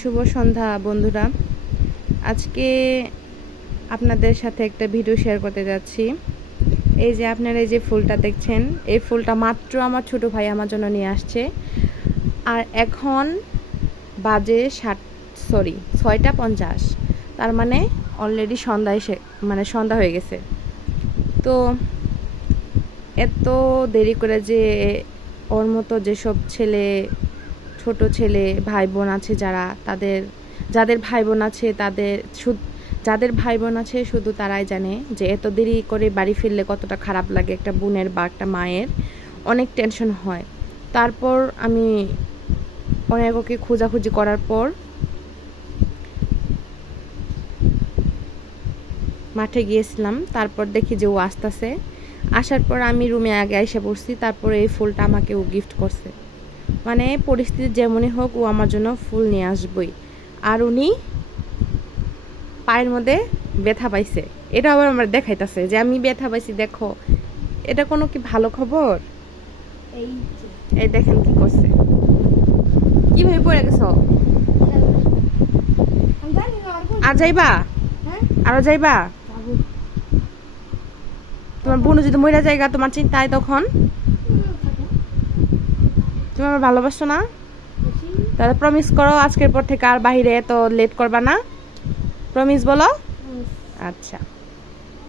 শুভ সন্ধ্যা বন্ধুরা। আজকে আপনাদের সাথে একটা ভিডিও শেয়ার করতে যাচ্ছি। এই যে আপনারা এই যে ফুলটা দেখছেন, এই ফুলটা মাত্র আমার ছোট ভাই আমার জন্য নিয়ে আসছে। আর এখন বাজে 6:50, তার মানে অলরেডি সন্ধ্যা হয়ে গেছে। তো এত দেরি করে যে ওর মতো যেসব ছোট ছেলে ভাই বোন আছে যাদের ভাই বোন আছে শুধু তারাই জানে যে এত দেরি করে বাড়ি ফিরলে কতটা খারাপ লাগে। একটা বোনের বা একটা মায়ের অনেক টেনশন হয়। তারপর আমি অনেক ওকে খোঁজাখুঁজি করার পর মাঠে গিয়েছিলাম। তারপর দেখি যে ও আসতেছে। আসার পর আমি রুমে আগে এসে পড়ছি। তারপরে এই ফুলটা আমাকে ও গিফট করছে। মানে পরিস্থিতি যেমনই হোক, ও আমার জন্য ফুল নিয়ে আসবই। আর উনি পায়ের মধ্যে ব্যথা পাইছে, এটা আবার আমার দেখাইতেছে যে আমি ব্যথা পাইছি, দেখো। এটা কোনো কি ভালো খবর? এই দেখেন কি করছে, কিভাবে পড়ে গেছো। আর যাইবা? আরো যাইবা? তোমার বোন যদি মইরা জায়গা তোমার চিন্তায়, তখন তুমি আমার ভালোবাসো না? তাহলে প্রমিস করো আজকের পর থেকে আর বাহিরে এত লেট করবা না। প্রমিস বলো। আচ্ছা।